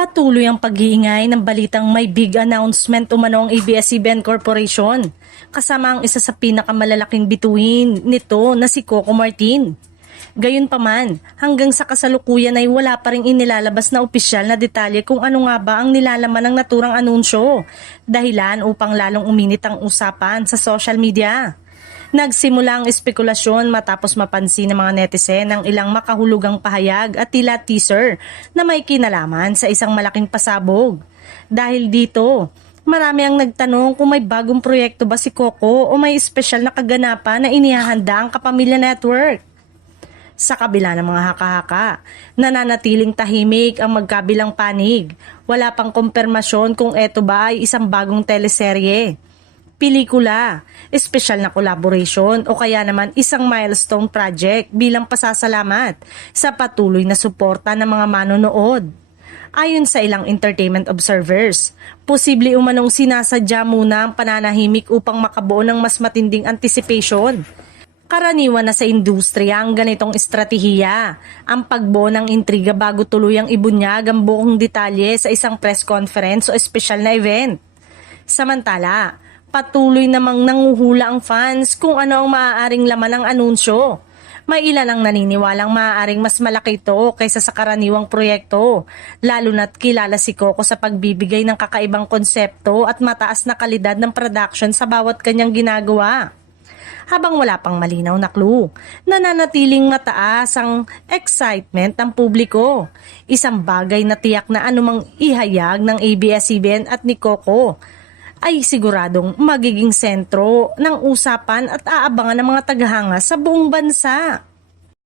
Patuloy ang pag-iingay ng balitang may big announcement umano ang ABS-CBN Corporation, kasama ang isa sa pinakamalalaking bituin nito na si Coco Martin. Gayunpaman, hanggang sa kasalukuyan ay wala pa ring inilalabas na opisyal na detalye kung ano nga ba ang nilalaman ng naturang anunsyo, dahilan upang lalong uminit ang usapan sa social media. Nagsimula ang espekulasyon matapos mapansin ng mga netizen ang ilang makahulugang pahayag at tila teaser na may kinalaman sa isang malaking pasabog. Dahil dito, marami ang nagtanong kung may bagong proyekto ba si Coco o may espesyal na kaganapan na inihahanda ang Kapamilya Network. Sa kabila ng mga haka-haka, nananatiling tahimik ang magkabilang panig. Wala pang kumpirmasyon kung eto ba ay isang bagong teleserye, pelikula, espesyal na collaboration o kaya naman isang milestone project bilang pasasalamat sa patuloy na suporta ng mga manonood. Ayon sa ilang entertainment observers, posible umanong sinasadya muna ang pananahimik upang makabuo ng mas matinding anticipation. Karaniwan na sa industriya ang ganitong estratehiya, ang pagbuo ng intriga bago tuluyang ibunyag ang buong detalye sa isang press conference o espesyal na event. Samantala, patuloy namang nanguhula ang fans kung ano ang maaaring laman ng anunsyo. May ilan ang naniniwalang maaaring mas malaki ito kaysa sa karaniwang proyekto, lalo na't kilala si Coco sa pagbibigay ng kakaibang konsepto at mataas na kalidad ng production sa bawat kanyang ginagawa. Habang wala pang malinaw na clue, nananatiling mataas ang excitement ng publiko. Isang bagay na tiyak na anumang ihayag ng ABS-CBN at ni Coco ay siguradong magiging sentro ng usapan at aabangan ng mga tagahanga sa buong bansa.